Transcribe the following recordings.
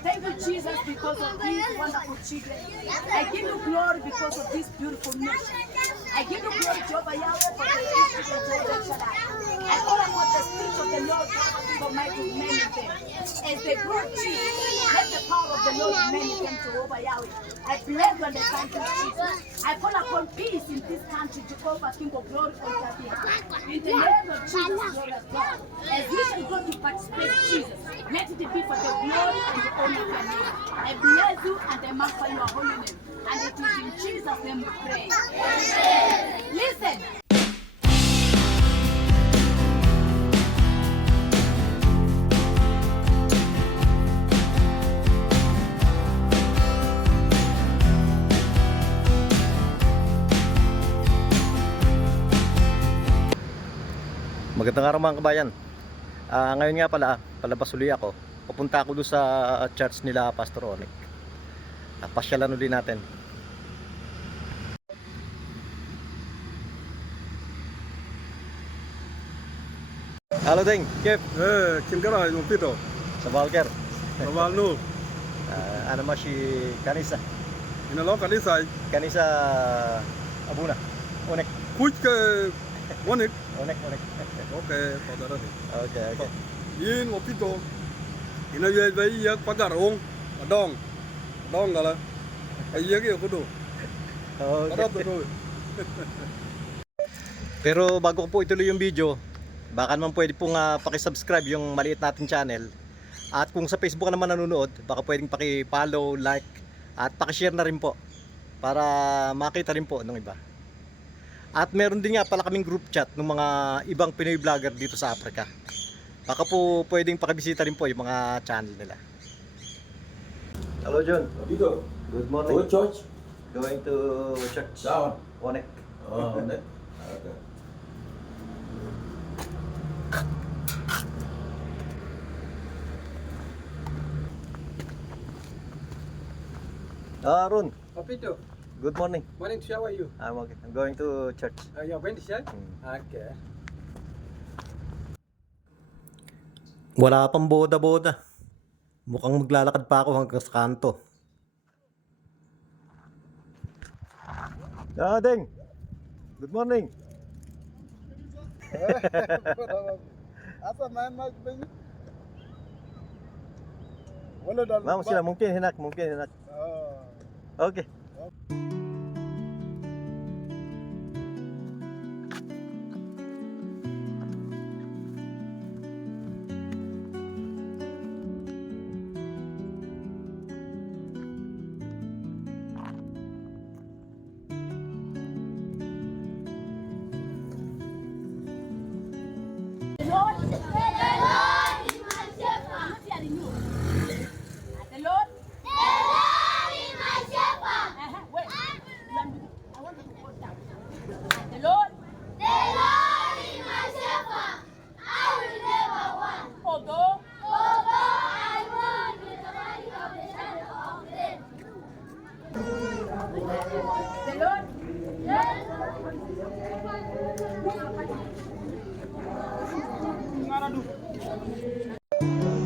Thank you, Jesus, because of these wonderful children. I give you glory because of this beautiful nation. I give you glory, Jehovah Yahweh, for the children of Jehovah Shaddai. I call upon the Spirit of the Lord God Almighty to many them. As they grow Jesus, let the power of the Lord many them, Jehovah Yahweh. I bless you and I thank you, Jesus. I call upon peace in this country, Jehovah, King of glory, on their behalf. In the name of Jesus, glorious God. As we shall go to participate, Jesus, let it be for the glory and the honor of your name. I bless you and I magnify your holy name. And it is in Jesus' name we pray. Listen. Magandang araw mga kabayan. Ngayon nga pala, palabas uli ako. Pupunta ako doon sa church nila Pastor Onek. Pasyalan uli natin. Halo Deng, Kep. Kim kara yung pito. Sa Walker. Nawal no. Ano ma si Kanisa. Inalo kanisa. Kanisa Abuna. Onek. Kuch ke wanik. Onek. Okay, padara ni. Okay. Yin mo pito. Ina ye bai yak pagarong. Adong. Adong gala. Ay ye ko do. Para to. Pero bago ko po ituloy yung video, baka naman pwede pong paki-subscribe yung maliit natin channel. At kung sa Facebook ka naman nanonood, baka pwedeng paki-follow, like, at paki-share na rin po para makita rin po ng iba. At meron din nga pala kaming group chat ng mga ibang Pinoy vlogger dito sa Africa. Baka po pwedeng pakibisita rin po yung mga channel nila. Hello John. Dito. Good morning. Go church. Going to church. Saan? Onek. Oh, hindi. Okay. Ron. Pito. Good morning. Morning, how are you? I'm okay. I'm going to church. You are going to church? Okay. Wala pang boda-boda. Mukhang maglalakad pa ako hanggang sa kanto. Deng! Good morning! Asa man mag bin? Wala dal. Ma'am sila mungkin hinak. Okay.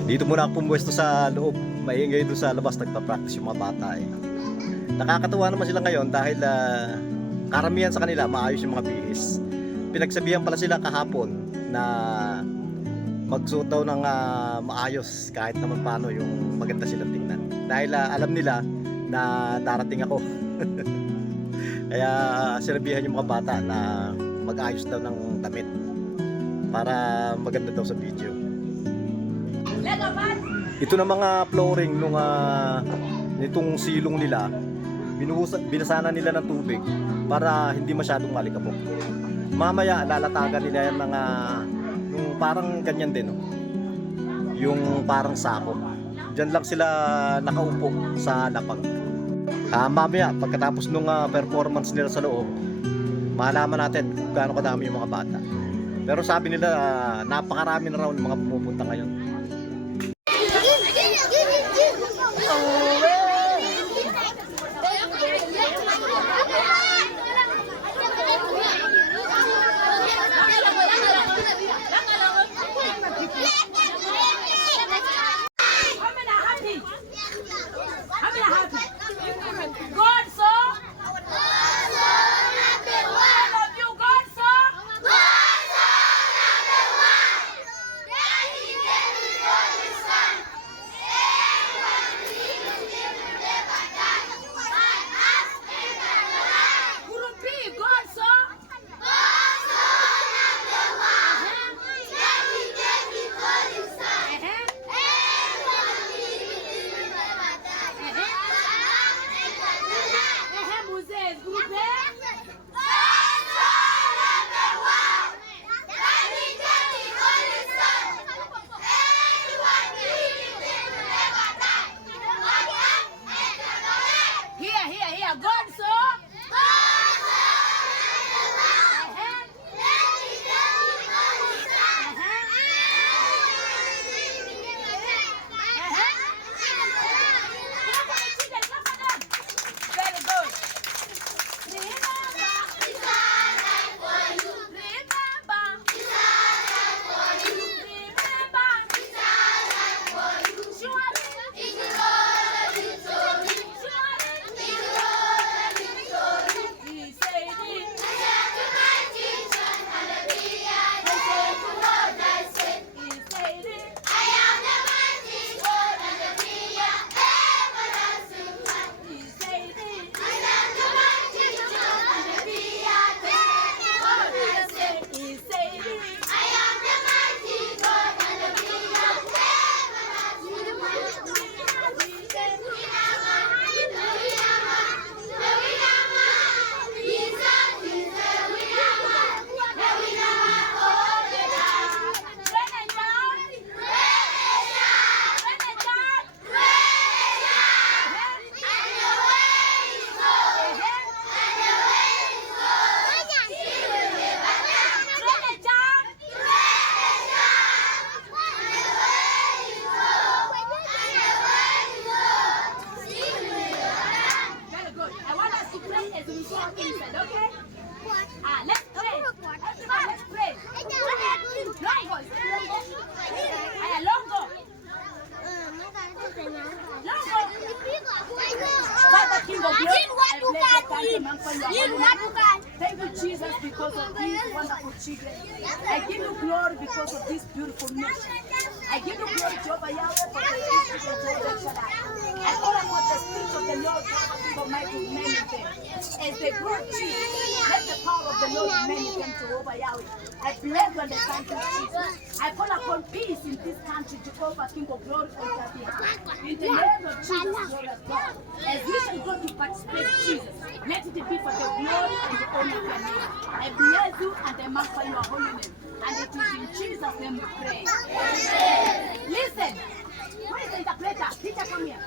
Dito muna ako pumuwesto sa loob. Maingay doon sa labas, nagpa-practice yung mga bata eh. Nakakatuwa naman sila ngayon dahil karamihan sa kanila maayos yung mga bihis. Pinagsabihan pala sila kahapon na magsuot daw ng maayos kahit naman paano yung maganda silang tingnan. Dahil alam nila na darating ako. Kaya sinabihan yung mga bata na mag-ayos daw ng damit para maganda daw sa video. Ito na mga flooring nung nitong silong nila, binasana nila ng tubig para hindi masyadong malikabok. Mamaya lalatagan nila yan ng yung parang ganyan din, no? Yung parang sako. Diyan lang sila nakaupo sa lapag. Mamaya pagkatapos nung performance nila sa loob, malaman natin kung gaano kadami yung mga bata. Pero sabi nila napakarami na raw ng mga pumupunta ngayon. Thank you, Jesus, because of these wonderful children. I give you glory because of this beautiful nation. I give you glory, Jehovah Yahweh, for the Spirit of Jehovah Shaddai. I call upon the Spirit of the Lord for my manifest. As they grow Jesus, let the power of the Lord manifest, Jehovah Yahweh. I bless you and the country, Jesus. I call upon peace in this country, Jehovah, King of glory, on their behalf. In the name of Jesus, glorious God. As we shall go to participate, Jesus, let it be for the glory and the honor of your name. I bless you and I magnify your holy name. And it is in Jesus' name we pray. Listen, where is the interpreter? Teacher, come here.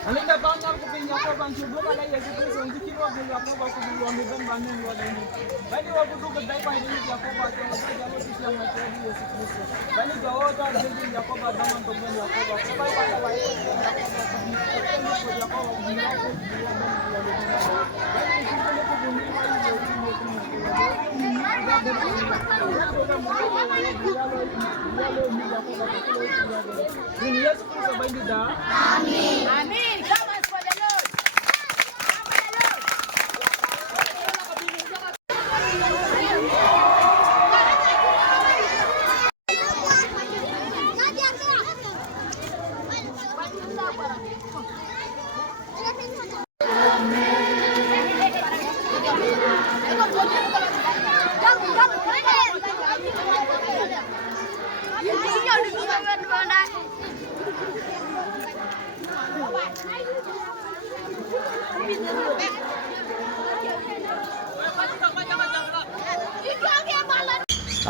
Halika ba na ko pinya ko bang subo kala ya ko so hindi kilo gulo ako ba ko gulo ang dan banan wala ni bali wa gulo ka dai pa ni ya ko ba ko sa jalo si siya ma ko ni si Kristo bali gawo da jindi ya ko ba daman to ya ko ba ko ba pa ba ko ya ko ba ni ko Yesus Kristus bagi dah. Amen. Amen. Come on for the Lord.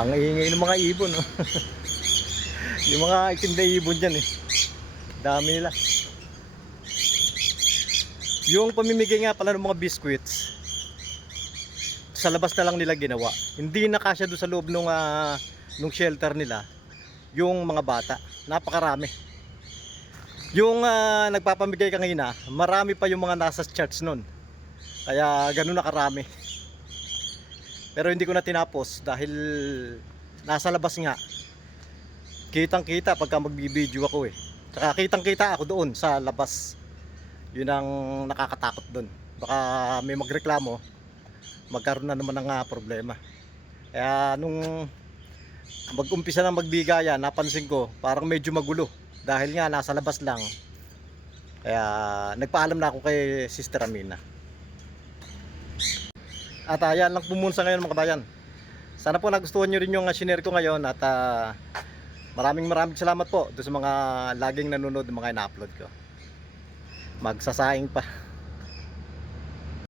Ang ingay ng mga ibon, oh. Yung mga itim na ibon dyan eh. Dami nila. Yung pamimigay nga pala ng mga biscuits, sa labas na lang nila ginawa. Hindi na kasya doon sa loob nung shelter nila. Yung mga bata, napakarami. Yung nagpapamigay kanina, marami pa yung mga nasa church nun. Kaya ganun na karami. Pero hindi ko na tinapos dahil nasa labas nga. Kitang kita pagka magbibideo ako eh. Saka kitang kita ako doon sa labas. Yun ang nakakatakot doon. Baka may magreklamo, magkaroon na naman ng problema. Kaya nung mag-umpisa na magbigaya, napansin ko parang medyo magulo. Dahil nga nasa labas lang. Kaya nagpaalam na ako kay Sister Amina. At ayan lang po muna sa ngayon mga kabayan. Sana po nagustuhan nyo rin yung shinare ko ngayon. At maraming salamat po doon sa mga laging nanonood ng mga ina-upload ko. Magsasaing pa.